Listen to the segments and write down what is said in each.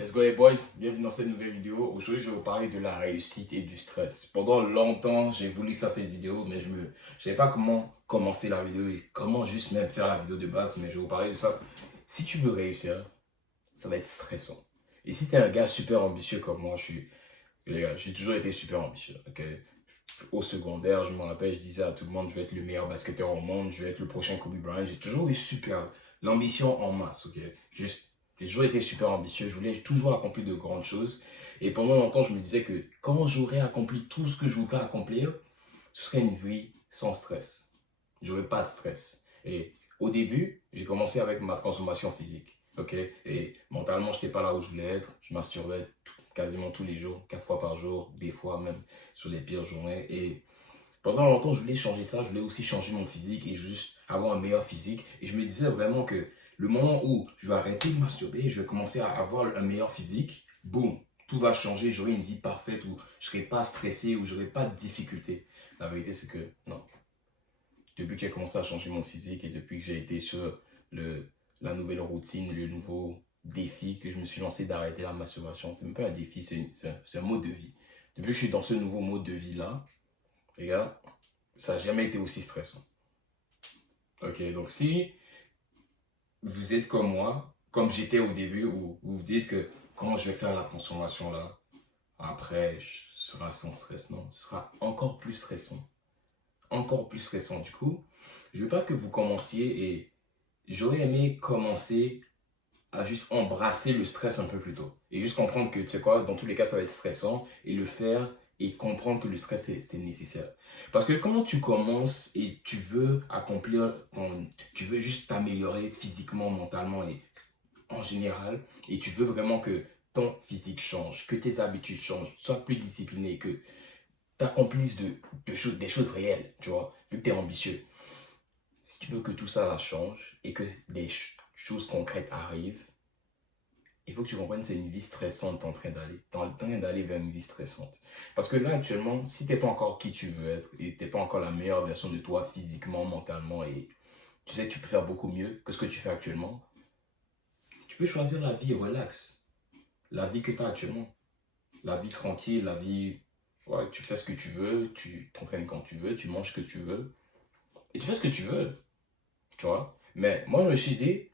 Let's go les boys, bienvenue dans cette nouvelle vidéo. Aujourd'hui, je vais vous parler de la réussite et du stress. Pendant longtemps, j'ai voulu faire cette vidéo, mais je ne savais pas comment commencer la vidéo et comment juste même faire la vidéo de base. Mais je vais vous parler de ça. Si tu veux réussir, ça va être stressant. Et si tu es un gars super ambitieux comme moi, les gars, j'ai toujours été super ambitieux. Okay? Au secondaire, je me rappelle, je disais à tout le monde, je vais être le meilleur basketteur au monde, je vais être le prochain Kobe Bryant. J'ai toujours eu super l'ambition en masse. Ok, juste j'ai toujours été super ambitieux, je voulais toujours accomplir de grandes choses. Et pendant longtemps, je me disais que quand j'aurais accompli tout ce que je voudrais accomplir, ce serait une vie sans stress. J'aurais pas de stress. Et au début, j'ai commencé avec ma transformation physique. Ok, et mentalement, je n'étais pas là où je voulais être. Je masturbais quasiment tous les jours, 4 fois par jour, des fois même sur les pires journées. Et pendant longtemps, je voulais changer ça, je voulais aussi changer mon physique et juste avoir un meilleur physique. Et je me disais vraiment que le moment où je vais arrêter de masturber, je vais commencer à avoir un meilleur physique, boum, tout va changer, j'aurai une vie parfaite où je ne serai pas stressé, où je n'aurai pas de difficultés. La vérité, c'est que non. Depuis que j'ai commencé à changer mon physique et depuis que j'ai été sur le, la nouvelle routine, le nouveau défi que je me suis lancé d'arrêter la masturbation, c'est même pas un défi, c'est un mode de vie. Depuis que je suis dans ce nouveau mode de vie-là, les gars, ça n'a jamais été aussi stressant. Ok, donc si vous êtes comme moi, comme j'étais au début, où vous vous dites que quand je vais faire la transformation là, après, ce sera sans stress. Non, ce sera encore plus stressant. Encore plus stressant. Du coup, je ne veux pas que vous commenciez et j'aurais aimé commencer à juste embrasser le stress un peu plus tôt. Et juste comprendre que, tu sais quoi, dans tous les cas, ça va être stressant et le faire et comprendre que le stress, c'est nécessaire. Parce que quand tu commences et tu veux accomplir, tu veux juste t'améliorer physiquement, mentalement et en général, et tu veux vraiment que ton physique change, que tes habitudes changent, sois plus discipliné, que tu accomplisses des choses réelles, tu vois, vu que tu es ambitieux. Si tu veux que tout ça là change et que des choses concrètes arrivent, il faut que tu comprennes que c'est une vie stressante en train d'aller. Tu es en train d'aller vers une vie stressante. Parce que là, actuellement, si tu n'es pas encore qui tu veux être et tu n'es pas encore la meilleure version de toi physiquement, mentalement, et tu sais que tu peux faire beaucoup mieux que ce que tu fais actuellement, tu peux choisir la vie relax. La vie que tu as actuellement. La vie tranquille, la vie... Ouais, tu fais ce que tu veux, tu t'entraînes quand tu veux, tu manges ce que tu veux. Et tu fais ce que tu veux, tu vois. Mais moi, je me suis dit,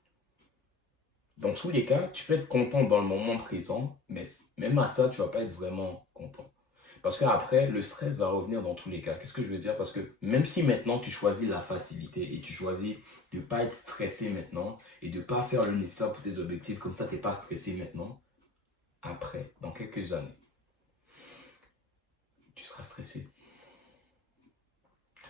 dans tous les cas, tu peux être content dans le moment présent, mais même à ça, tu vas pas être vraiment content. Parce qu'après, le stress va revenir dans tous les cas. Qu'est-ce que je veux dire? Parce que même si maintenant tu choisis la facilité et tu choisis de ne pas être stressé maintenant et de ne pas faire le nécessaire pour tes objectifs, comme ça tu n'es pas stressé maintenant, après, dans quelques années, tu seras stressé.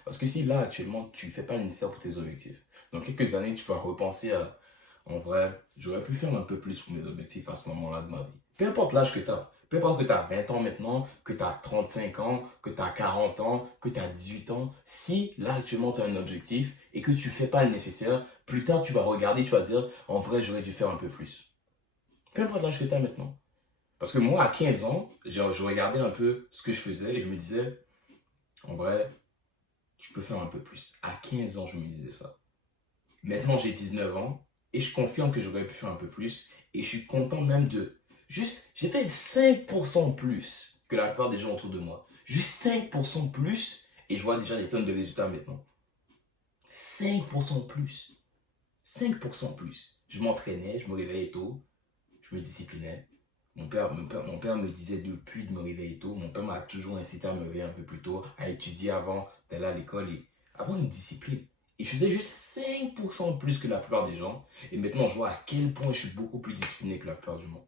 Parce que si là, actuellement, tu ne fais pas le nécessaire pour tes objectifs, dans quelques années, tu vas repenser à, en vrai, j'aurais pu faire un peu plus pour mes objectifs à ce moment-là de ma vie. Peu importe l'âge que tu as. Peu importe que tu as 20 ans maintenant, que tu as 35 ans, que tu as 40 ans, que tu as 18 ans. Si là, actuellement, tu as un objectif et que tu ne fais pas le nécessaire, plus tard, tu vas regarder, tu vas dire, en vrai, j'aurais dû faire un peu plus. Peu importe l'âge que tu as maintenant. Parce que moi, à 15 ans, je regardais un peu ce que je faisais et je me disais, en vrai, tu peux faire un peu plus. À 15 ans, je me disais ça. Maintenant, j'ai 19 ans et je confirme que j'aurais pu faire un peu plus. Et je suis content même de... Juste, j'ai fait 5% plus que la plupart des gens autour de moi. Juste 5% plus et je vois déjà des tonnes de résultats maintenant. 5% plus. 5% plus. Je m'entraînais, je me réveillais tôt, je me disciplinais. Mon père me disait depuis de me réveiller tôt. Mon père m'a toujours incité à me réveiller un peu plus tôt, à étudier avant d'aller à l'école et avoir une discipline. Et je faisais juste 5% de plus que la plupart des gens. Et maintenant, je vois à quel point je suis beaucoup plus discipliné que la plupart du monde.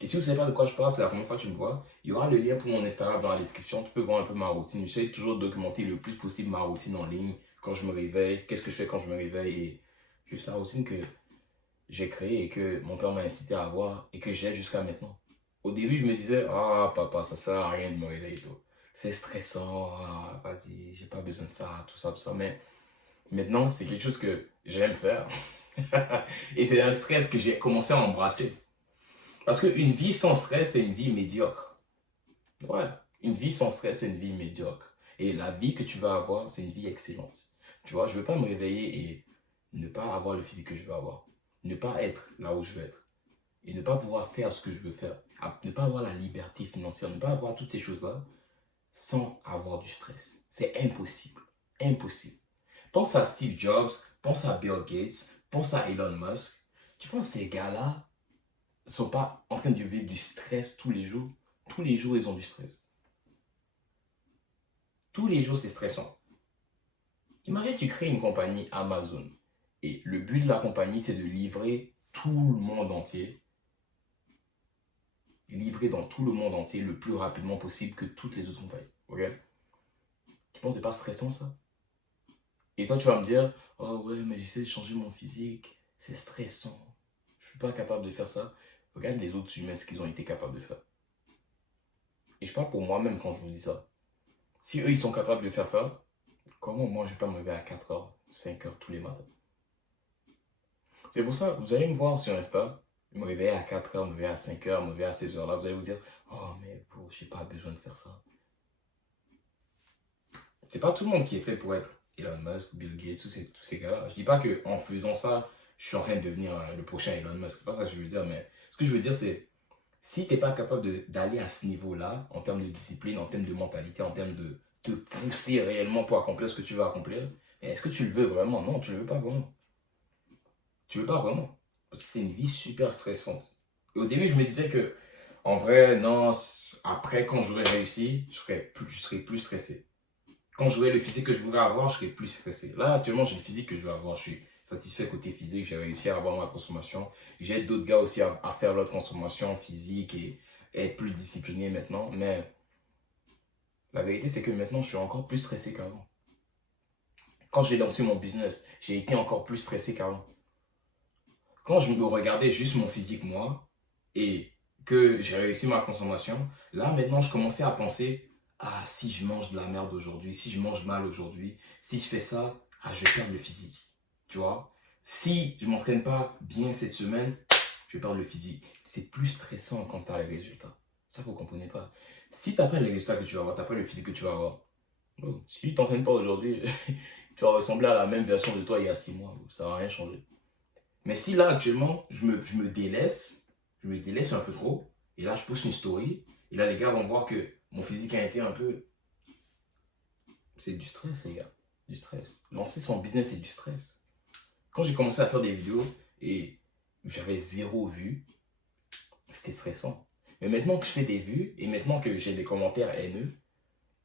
Et si vous ne savez pas de quoi je parle, c'est la première fois que tu me vois, il y aura le lien pour mon Instagram dans la description. Tu peux voir un peu ma routine. J'essaie toujours de documenter le plus possible ma routine en ligne. Quand je me réveille, qu'est-ce que je fais quand je me réveille et juste la routine que j'ai créé et que mon père m'a incité à avoir et que j'ai jusqu'à maintenant. Au début, je me disais, ah papa, ça sert à rien de me réveiller tôt. C'est stressant, ah, vas-y, j'ai pas besoin de ça, tout ça, tout ça. Mais maintenant, c'est quelque chose que j'aime faire. Et c'est un stress que j'ai commencé à embrasser. Parce qu'une vie sans stress, c'est une vie médiocre. Voilà. Une vie sans stress, c'est une vie médiocre. Et la vie que tu vas avoir, c'est une vie excellente. Tu vois, je ne veux pas me réveiller et ne pas avoir le physique que je veux avoir. Ne pas être là où je veux être. et ne pas pouvoir faire ce que je veux faire, ne pas avoir la liberté financière, ne pas avoir toutes ces choses-là sans avoir du stress. C'est impossible. Impossible. Pense à Steve Jobs, pense à Bill Gates, pense à Elon Musk. Tu penses que ces gars-là ne sont pas en train de vivre du stress tous les jours? Tous les jours, ils ont du stress. Tous les jours, c'est stressant. Imagine, tu crées une compagnie Amazon et le but de la compagnie, c'est de livrer tout le monde entier, livrer dans tout le monde entier le plus rapidement possible que toutes les autres compagnies. Ok? Tu penses que c'est pas stressant ça? Et toi, tu vas me dire, oh ouais, mais j'essaie de changer mon physique, c'est stressant. Je suis pas capable de faire ça. Regarde les autres humains, ce qu'ils ont été capables de faire. Et je parle pour moi-même quand je vous dis ça. Si eux, ils sont capables de faire ça, comment moi, je vais pas me lever à 4 heures, 5 heures tous les matins? C'est pour ça, vous allez me voir sur Insta, me réveiller à 4 heures, me réveiller à 5 heures, me réveiller à 16 heures là, vous allez vous dire, oh mais bro, j'ai pas besoin de faire ça. C'est pas tout le monde qui est fait pour être Elon Musk, Bill Gates, tous ces gars-là. Je dis pas qu'en faisant ça, je suis en train de devenir le prochain Elon Musk. C'est pas ça que je veux dire, mais ce que je veux dire, c'est si tu n'es pas capable d'aller à ce niveau-là, en termes de discipline, en termes de mentalité, en termes de te pousser réellement pour accomplir ce que tu veux accomplir, est-ce que tu le veux vraiment? Non, tu ne le veux pas vraiment. Tu ne le veux pas vraiment. Parce que c'est une vie super stressante. Et au début, je me disais que, en vrai, non, après, quand j'aurais réussi, je serais plus stressé. Quand j'aurai le physique que je voudrais avoir, je serai plus stressé. Là, actuellement, j'ai le physique que je veux avoir. Je suis satisfait côté physique. J'ai réussi à avoir ma transformation. J'aide d'autres gars aussi à faire leur transformation physique et être plus discipliné maintenant. Mais la vérité, c'est que maintenant, je suis encore plus stressé qu'avant. Quand j'ai lancé mon business, j'ai été encore plus stressé qu'avant. Quand je me regardais juste mon physique, moi, et que j'ai réussi ma transformation, là, maintenant, je commençais à penser, ah, si je mange de la merde aujourd'hui, si je mange mal aujourd'hui, si je fais ça, ah, je vais perdre le physique. Tu vois? Si je ne m'entraîne pas bien cette semaine, je vais perdre le physique. C'est plus stressant quand tu as les résultats. Ça, vous ne comprenez pas. Si tu n'as pas les résultats que tu vas avoir, tu n'as pas le physique que tu vas avoir, oh, si tu ne t'entraînes pas aujourd'hui, tu vas ressembler à la même version de toi il y a 6 mois. Ça ne va rien changer. Mais si là, actuellement, je me délaisse un peu trop, et là, je pousse une story, et là, les gars vont voir que mon physique a été un peu... C'est du stress, les gars. Du stress. Lancer son business, c'est du stress. Quand j'ai commencé à faire des vidéos, et j'avais 0 vues, c'était stressant. Mais maintenant que je fais des vues, et maintenant que j'ai des commentaires haineux,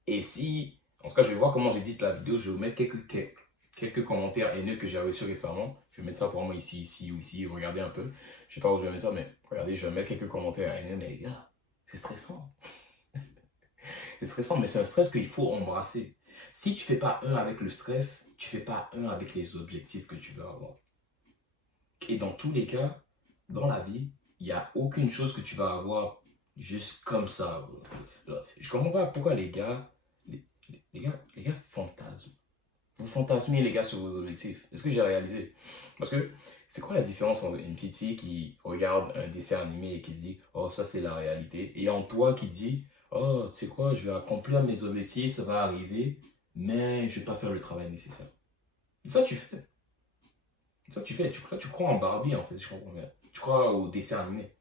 et si... En tout cas, je vais voir comment j'édite la vidéo, je vais vous mettre quelques commentaires haineux que j'ai reçus récemment. Je vais mettre ça pour moi ici, ici ou ici. Regardez un peu. Je sais pas où je vais mettre ça, mais regardez, je vais mettre quelques commentaires haineux. Mais les gars, c'est stressant. C'est stressant, mais c'est un stress qu'il faut embrasser. Si tu fais pas un avec le stress, tu fais pas un avec les objectifs que tu veux avoir. Et dans tous les cas, dans la vie, il n'y a aucune chose que tu vas avoir juste comme ça. Je comprends pas pourquoi les gars fantasment. Vous fantasmez les gars sur vos objectifs. C'est ce que j'ai réalisé. Parce que c'est quoi la différence entre une petite fille qui regarde un dessin animé et qui se dit oh ça c'est la réalité et en toi qui dit oh tu sais quoi je vais accomplir mes objectifs, ça va arriver mais je vais pas faire le travail nécessaire. Ça tu fais. Ça tu fais. Tu crois en Barbie en fait, je comprends bien. Tu crois au dessin animé.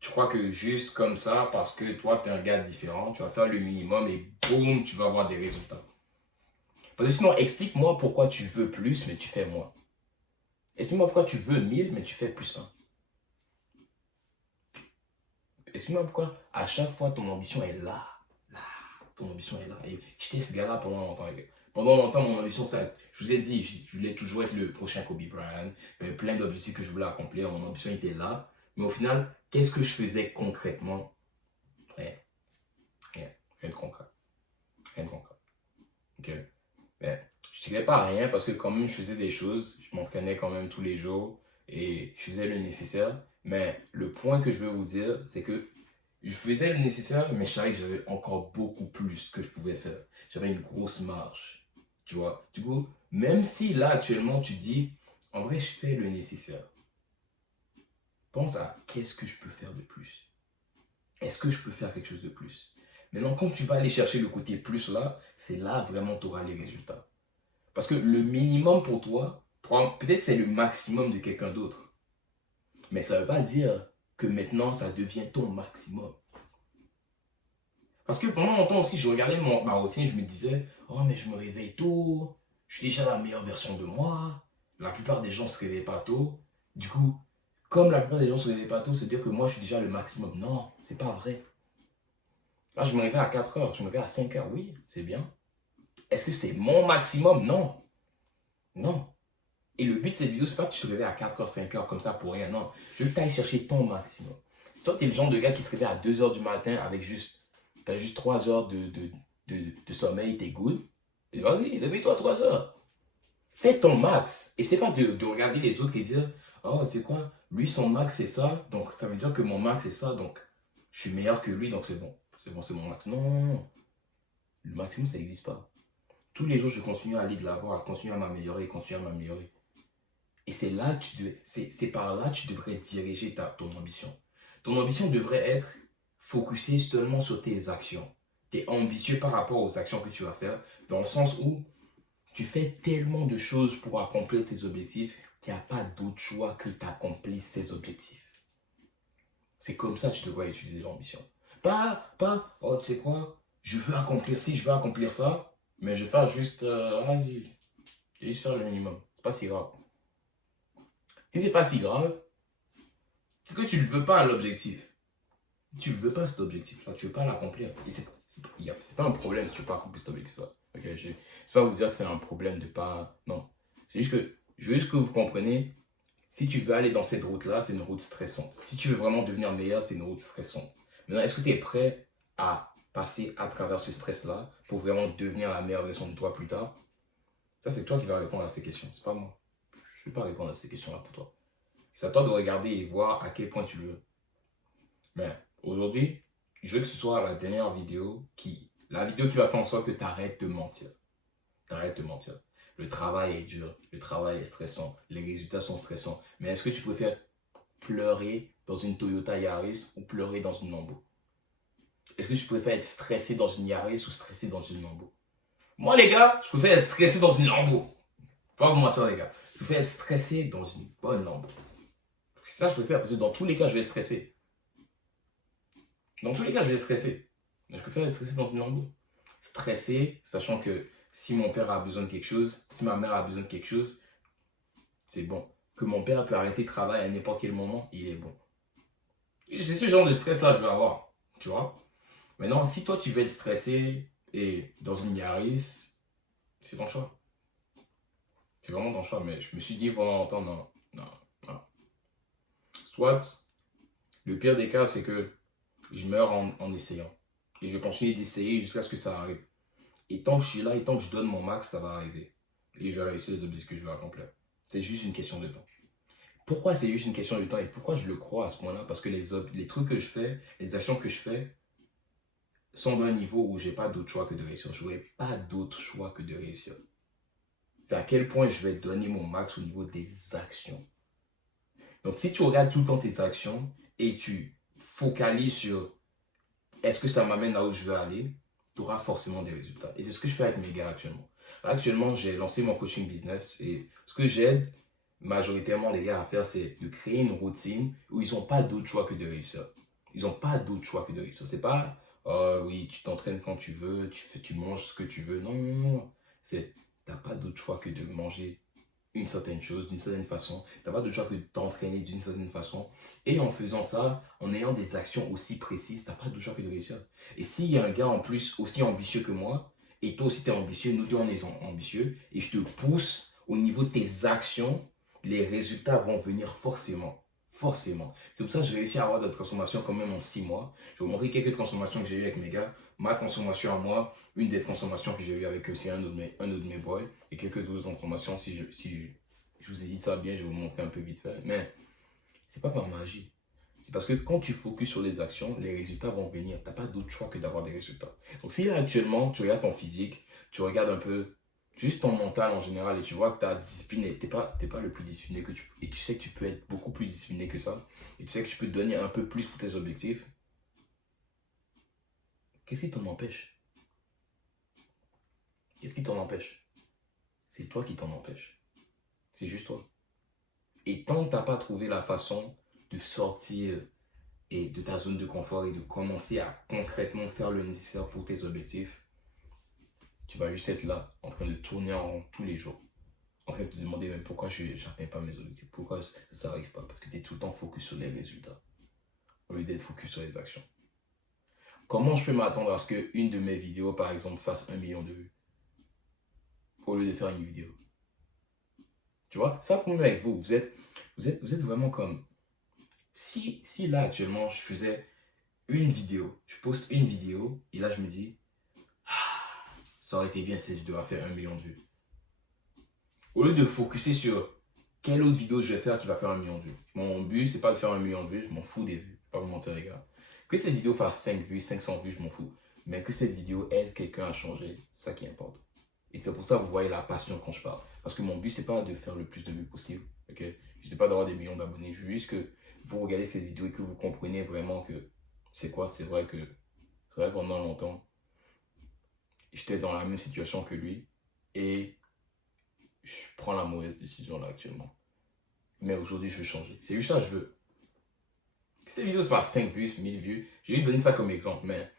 Tu crois que juste comme ça, parce que toi tu es un gars différent, tu vas faire le minimum et boum, tu vas avoir des résultats. Parce que sinon, explique-moi pourquoi tu veux plus, mais tu fais moins. Explique-moi pourquoi tu veux 1000, mais tu fais plus 1. Explique-moi pourquoi à chaque fois ton ambition est là. Là, ton ambition est là. Et j'étais ce gars-là pendant longtemps. Pendant longtemps, mon ambition, ça, je vous ai dit, je voulais toujours être le prochain Kobe Bryant. Il y avait plein d'objectifs que je voulais accomplir. Mon ambition était là. Mais au final, qu'est-ce que je faisais concrètement? Rien. Rien. Rien de concret. Rien de concret. Ok? Mais je ne dirais pas rien parce que quand même je faisais des choses, je m'entraînais quand même tous les jours et je faisais le nécessaire. Mais le point que je veux vous dire, c'est que je faisais le nécessaire, mais je savais que j'avais encore beaucoup plus que je pouvais faire. J'avais une grosse marge, tu vois. Du coup, même si là actuellement tu dis, en vrai je fais le nécessaire, pense à qu'est-ce que je peux faire de plus. Est-ce que je peux faire quelque chose de plus? Maintenant, quand tu vas aller chercher le côté plus là, c'est là vraiment tu auras les résultats. Parce que le minimum pour toi, peut-être c'est le maximum de quelqu'un d'autre. Mais ça ne veut pas dire que maintenant, ça devient ton maximum. Parce que pendant longtemps aussi, je regardais ma routine, je me disais, oh, mais je me réveille tôt, je suis déjà la meilleure version de moi. La plupart des gens ne se réveillent pas tôt. Du coup, comme la plupart des gens ne se réveillent pas tôt, c'est dire que moi, je suis déjà le maximum. Non, c'est pas vrai. Là, je me réveille à 4 heures, je me réveille à 5 heures, oui, c'est bien. Est-ce que c'est mon maximum? Non. Non. Et le but de cette vidéo, c'est pas que tu te réveilles à 4 heures, 5 heures comme ça pour rien. Non. Je veux que tu ailles chercher ton maximum. Si toi, tu es le genre de gars qui se réveille à 2 heures du matin avec t'as juste 3 heures de sommeil, t'es good. Et vas-y, réveille-toi à 3 heures. Fais ton max. Et c'est pas de regarder les autres et dire, oh, c'est quoi? Lui, son max, c'est ça. Donc, ça veut dire que mon max, c'est ça. Donc, je suis meilleur que lui. Donc, c'est bon. C'est bon, c'est mon max. Non, non, non. Le maximum, ça n'existe pas. Tous les jours, je continue à aller de l'avant, à continuer à m'améliorer, continuer à m'améliorer. Et c'est là, c'est par là que tu devrais diriger ton ambition. Ton ambition devrait être focusée seulement sur tes actions. Tu es ambitieux par rapport aux actions que tu vas faire, dans le sens où tu fais tellement de choses pour accomplir tes objectifs qu'il n'y a pas d'autre choix que d'accomplir ces objectifs. C'est comme ça que tu devrais utiliser l'ambition. Oh, tu sais quoi, je veux accomplir ci, je veux accomplir ça, mais je vais faire juste, vas-y, je vais juste faire le minimum. C'est pas si grave. Si c'est pas si grave, c'est que tu ne veux pas l'objectif. Tu ne veux pas cet objectif-là, tu ne veux pas l'accomplir. Et c'est pas un problème si tu ne veux pas accomplir cet objectif-là. Okay, je ne vais pas vous dire que c'est un problème de pas. Non. C'est juste que je veux juste que vous compreniez, si tu veux aller dans cette route-là, c'est une route stressante. Si tu veux vraiment devenir meilleur, c'est une route stressante. Maintenant, est-ce que tu es prêt à passer à travers ce stress-là pour vraiment devenir la meilleure version de toi plus tard? Ça, c'est toi qui vas répondre à ces questions. C'est pas moi. Je ne vais pas répondre à ces questions-là pour toi. C'est à toi de regarder et voir à quel point tu le veux. Mais aujourd'hui, je veux que ce soit la dernière vidéo la vidéo qui va faire en sorte que tu arrêtes de mentir. T'arrêtes de mentir. Le travail est dur, le travail est stressant, les résultats sont stressants. Mais est-ce que tu préfères pleurer dans une Toyota Yaris ou pleurer dans une Lambo? Est-ce que tu préfères être stressé dans une Yaris ou stressé dans une Lambo? Moi, les gars, je préfère être stressé dans une Lambo. Pas moi ça, les gars. Je préfère être stressé dans une bonne Lambo. Ça, je préfère, parce que dans tous les cas, je vais stresser. Dans tous les cas, je vais stresser. Mais je préfère être stressé dans une Lambo. Stressé, sachant que si mon père a besoin de quelque chose, si ma mère a besoin de quelque chose, c'est bon. Que mon père peut arrêter de travailler à n'importe quel moment, il est bon. C'est ce genre de stress-là que je vais avoir. Tu vois? Maintenant, si toi, tu veux être stressé et dans une Yaris, c'est ton choix. C'est vraiment ton choix. Mais je me suis dit pendant longtemps, non, non, non. Soit, le pire des cas, c'est que je meurs en essayant. Et je continue d'essayer jusqu'à ce que ça arrive. Et tant que je suis là et tant que je donne mon max, ça va arriver. Et je vais réussir les objectifs que je veux accomplir. C'est juste une question de temps. Pourquoi c'est juste une question de temps et pourquoi je le crois à ce point-là? Parce que les trucs que je fais, les actions que je fais, sont d'un niveau où je n'ai pas d'autre choix que de réussir. Je n'aurai pas d'autre choix que de réussir. C'est à quel point je vais donner mon max au niveau des actions. Donc si tu regardes tout le temps tes actions et tu focalises sur est-ce que ça m'amène là où je veux aller, tu auras forcément des résultats. Et c'est ce que je fais avec mes gars actuellement. Actuellement, j'ai lancé mon coaching business et ce que j'aide majoritairement les gars à faire, c'est de créer une routine où ils n'ont pas d'autre choix que de réussir. Ils n'ont pas d'autre choix que de réussir. C'est pas, oui, tu t'entraînes quand tu veux, tu manges ce que tu veux. Non, non, non. Tu n'as pas d'autre choix que de manger une certaine chose, d'une certaine façon. Tu n'as pas d'autre choix que de t'entraîner d'une certaine façon. Et en faisant ça, en ayant des actions aussi précises, tu n'as pas d'autre choix que de réussir. Et s'il y a un gars en plus aussi ambitieux que moi, et toi aussi tu es ambitieux, nous deux on est ambitieux, et je te pousse au niveau de tes actions, les résultats vont venir forcément. Forcément. C'est pour ça que j'ai réussi à avoir des transformations quand même en 6 mois. Je vais vous montrer quelques transformations que j'ai eues avec mes gars. Ma transformation à moi, une des transformations que j'ai eues avec aussi un autre de mes boys, et quelques autres transformations. Si je vous ai dit ça bien, je vais vous montrer un peu vite fait. Mais c'est pas par magie. C'est parce que quand tu focuses sur les actions, les résultats vont venir. Tu n'as pas d'autre choix que d'avoir des résultats. Donc si là actuellement, tu regardes ton physique, tu regardes un peu juste ton mental en général et tu vois que ta discipline, tu n'es pas le plus discipliné que et tu sais que tu peux être beaucoup plus discipliné que ça, et tu sais que tu peux te donner un peu plus pour tes objectifs, qu'est-ce qui t'en empêche? Qu'est-ce qui t'en empêche? C'est toi qui t'en empêche. C'est juste toi. Et tant que tu n'as pas trouvé la façon de sortir et de ta zone de confort et de commencer à concrètement faire le nécessaire pour tes objectifs, tu vas juste être là, en train de tourner en rond tous les jours, en train de te demander même pourquoi je n'atteins pas mes objectifs, pourquoi ça n'arrive pas, parce que tu es tout le temps focus sur les résultats, au lieu d'être focus sur les actions. Comment je peux m'attendre à ce qu'une de mes vidéos, par exemple, fasse 1 million de vues, au lieu de faire une vidéo? Tu vois, ça pour moi avec vous, vous êtes vraiment comme, si là actuellement je faisais une vidéo, je poste une vidéo, et là je me dis, ça aurait été bien si je devais faire 1 million de vues. Au lieu de focuser sur quelle autre vidéo je vais faire qui va faire 1 million de vues. Mon but, c'est pas de faire 1 million de vues, je m'en fous des vues. Pas vous mentir, les gars. Que cette vidéo fasse 5 vues, 500 vues, je m'en fous. Mais que cette vidéo aide quelqu'un à changer, c'est ça qui importe. Et c'est pour ça que vous voyez la passion quand je parle. Parce que mon but, c'est pas de faire le plus de vues possible. Okay? Je sais pas d'avoir des millions d'abonnés. Je veux juste que vous regardez cette vidéo et que vous compreniez vraiment que c'est quoi. C'est vrai que pendant longtemps, j'étais dans la même situation que lui. Et je prends la mauvaise décision là actuellement. Mais aujourd'hui, je veux changer. C'est juste ça que je veux. Que cette vidéo se fasse 5 vues, 1000 vues. Je vais lui donner ça comme exemple. Mais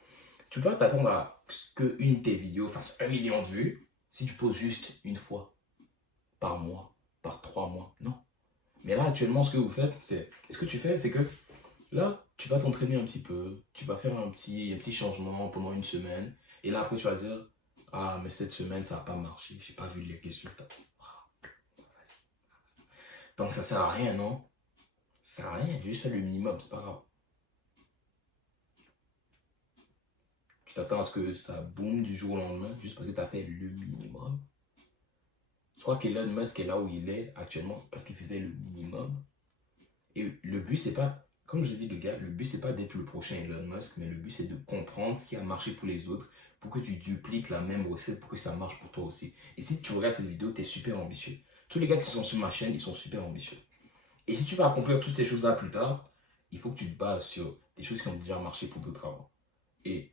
tu peux pas t'attendre à ce qu'une de tes vidéos fasse 1 million de vues si tu poses juste une fois par mois, par 3 mois. Non. Mais là, actuellement, ce que vous faites, c'est... Ce que tu fais, c'est que là, tu vas t'entraîner un petit peu. Tu vas faire un petit changement pendant une semaine. Et là, après, tu vas dire, ah, mais cette semaine, ça n'a pas marché. J'ai pas vu les résultats. Donc, ça sert à rien, non? Ça sert à rien. J'ai juste fait le minimum, c'est pas grave. Tu t'attends à ce que ça boom du jour au lendemain juste parce que tu as fait le minimum. Je crois qu'Elon Musk est là où il est actuellement parce qu'il faisait le minimum. Et le but, c'est pas, comme je l'ai dit, le gars, le but, c'est pas d'être le prochain Elon Musk, mais le but, c'est de comprendre ce qui a marché pour les autres pour que tu dupliques la même recette pour que ça marche pour toi aussi. Et si tu regardes cette vidéo, tu es super ambitieux. Tous les gars qui sont sur ma chaîne, ils sont super ambitieux. Et si tu vas accomplir toutes ces choses-là plus tard, il faut que tu te bases sur des choses qui ont déjà marché pour d'autres avant. Et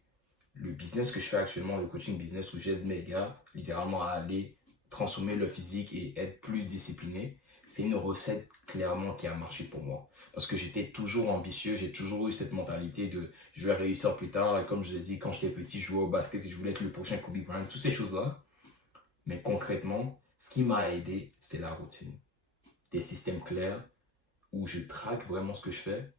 le business que je fais actuellement, le coaching business où j'aide mes gars littéralement à aller transformer leur physique et être plus disciplinés, c'est une recette clairement qui a marché pour moi. Parce que j'étais toujours ambitieux, j'ai toujours eu cette mentalité de je vais réussir plus tard. Et comme je l'ai dit, quand j'étais petit, je jouais au basket et je voulais être le prochain Kobe Bryant, toutes ces choses-là. Mais concrètement, ce qui m'a aidé, c'est la routine. Des systèmes clairs où je traque vraiment ce que je fais,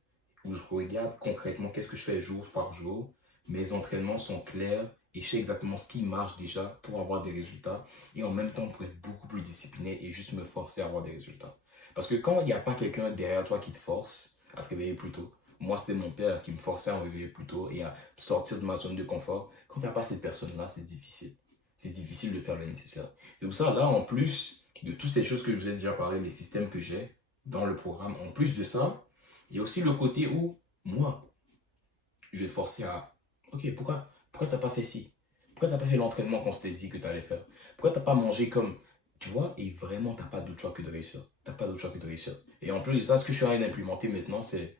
où je regarde concrètement qu'est-ce que je fais jour par jour. Mes entraînements sont clairs et je sais exactement ce qui marche déjà pour avoir des résultats et en même temps pour être beaucoup plus discipliné et juste me forcer à avoir des résultats. Parce que quand il n'y a pas quelqu'un derrière toi qui te force à te réveiller plus tôt, moi c'était mon père qui me forçait à me réveiller plus tôt et à sortir de ma zone de confort. Quand il n'y a pas cette personne-là, c'est difficile. C'est difficile de faire le nécessaire. C'est pour ça, là, en plus de toutes ces choses que je vous ai déjà parlé, les systèmes que j'ai dans le programme, en plus de ça, il y a aussi le côté où, moi, je vais te forcer à, ok, pourquoi tu n'as pas fait ci? Pourquoi tu n'as pas fait l'entraînement qu'on s'était dit que tu allais faire? Pourquoi tu n'as pas mangé comme, tu vois, et vraiment, tu n'as pas d'autre choix que de réussir. Tu n'as pas d'autre choix que de réussir. Et en plus de ça, ce que je suis en train d'implémenter maintenant, c'est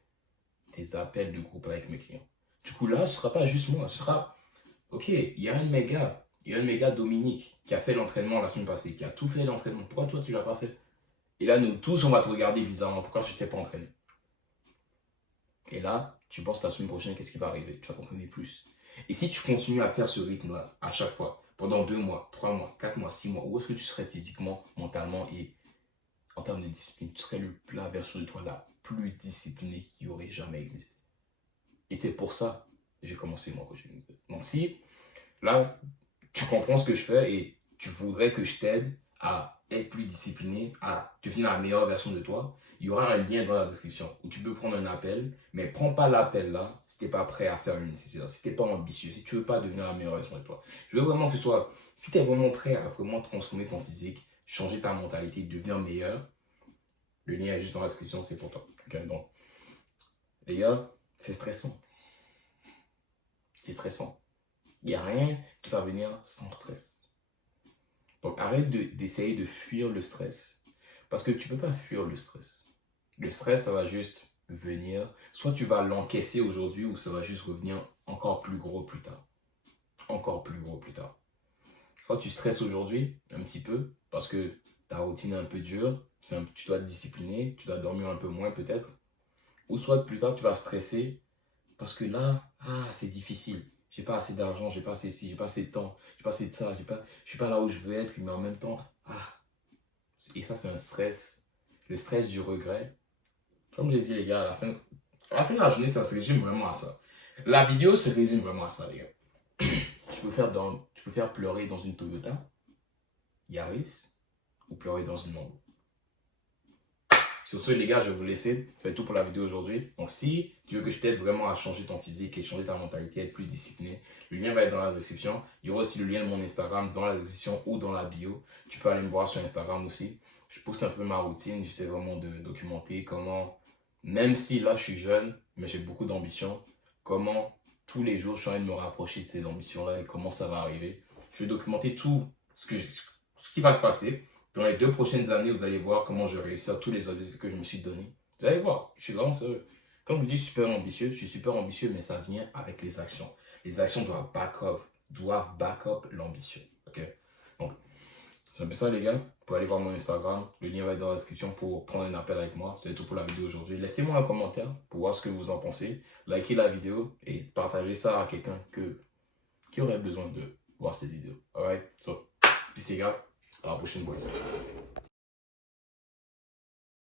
des appels de groupe avec mes clients. Du coup, là, ce ne sera pas juste moi, ce sera, ok, il y a un de mes gars, Dominique, qui a fait l'entraînement la semaine passée, qui a tout fait l'entraînement. Pourquoi toi, tu ne l'as pas fait? Et là, nous tous, on va te regarder bizarrement. Pourquoi je ne t'ai pas entraîné? Et là, tu penses la semaine prochaine, qu'est-ce qui va arriver? Tu vas t'entraîner plus. Et si tu continues à faire ce rythme-là, à chaque fois, pendant 2 mois, 3 mois, 4 mois, 6 mois, où est-ce que tu serais physiquement, mentalement et en termes de discipline? Tu serais la version de toi la plus disciplinée qui aurait jamais existé. Et c'est pour ça que j'ai commencé mon coaching. Donc si, là, tu comprends ce que je fais et tu voudrais que je t'aide à être plus discipliné, à devenir la meilleure version de toi, il y aura un lien dans la description où tu peux prendre un appel, mais prends pas l'appel là si tu n'es pas prêt à faire le nécessaire, si tu n'es pas ambitieux, si tu ne veux pas devenir la meilleure version de toi. Je veux vraiment que tu sois, si tu es vraiment prêt à vraiment transformer ton physique, changer ta mentalité, devenir meilleur, le lien est juste dans la description, c'est pour toi. Okay? Donc, les gars, c'est stressant. C'est stressant. Il n'y a rien qui va venir sans stress. Donc arrête d'essayer de fuir le stress. Parce que tu ne peux pas fuir le stress. Le stress, ça va juste venir. Soit tu vas l'encaisser aujourd'hui ou ça va juste revenir encore plus gros plus tard. Encore plus gros plus tard. Soit tu stresses aujourd'hui un petit peu parce que ta routine est un peu dure. Tu dois te discipliner. Tu dois dormir un peu moins peut-être. ou soit plus tard, tu vas stresser parce que là, c'est difficile. J'ai pas assez d'argent, j'ai pas assez de ci, j'ai pas assez de temps, j'ai pas assez de ça, je suis pas là où je veux être, mais en même temps, et ça, c'est un stress. Le stress du regret. Comme je l'ai dit, les gars, à la fin de la journée, ça se résume vraiment à ça. La vidéo se résume vraiment à ça, les gars. Tu peux faire pleurer dans une Toyota Yaris ou pleurer dans une Lambo. Sur ce, les gars, je vais vous laisser. Ça va être tout pour la vidéo aujourd'hui. Donc, si tu veux que je t'aide vraiment à changer ton physique et changer ta mentalité, être plus discipliné, le lien va être dans la description. Il y aura aussi le lien de mon Instagram dans la description ou dans la bio. Tu peux aller me voir sur Instagram aussi. Je poste un peu ma routine. J'essaie vraiment de documenter comment, même si là, je suis jeune, mais j'ai beaucoup d'ambition, comment tous les jours, je suis en train de me rapprocher de ces ambitions-là et comment ça va arriver. Je vais documenter tout ce qui va se passer. Dans les 2 prochaines années, vous allez voir comment je vais réussir tous les objectifs que je me suis donnés. Vous allez voir, je suis vraiment sérieux. Quand je me dis je suis super ambitieux, mais ça vient avec les actions. Les actions doivent back up l'ambition. Ok? Donc, c'est un peu ça, les gars. Vous pouvez aller voir mon Instagram. Le lien va être dans la description pour prendre un appel avec moi. C'est tout pour la vidéo aujourd'hui. Laissez-moi un commentaire pour voir ce que vous en pensez. Likez la vidéo et partagez ça à quelqu'un qui aurait besoin de voir cette vidéo. Alright? So, peace, les gars. À la prochaine, boys.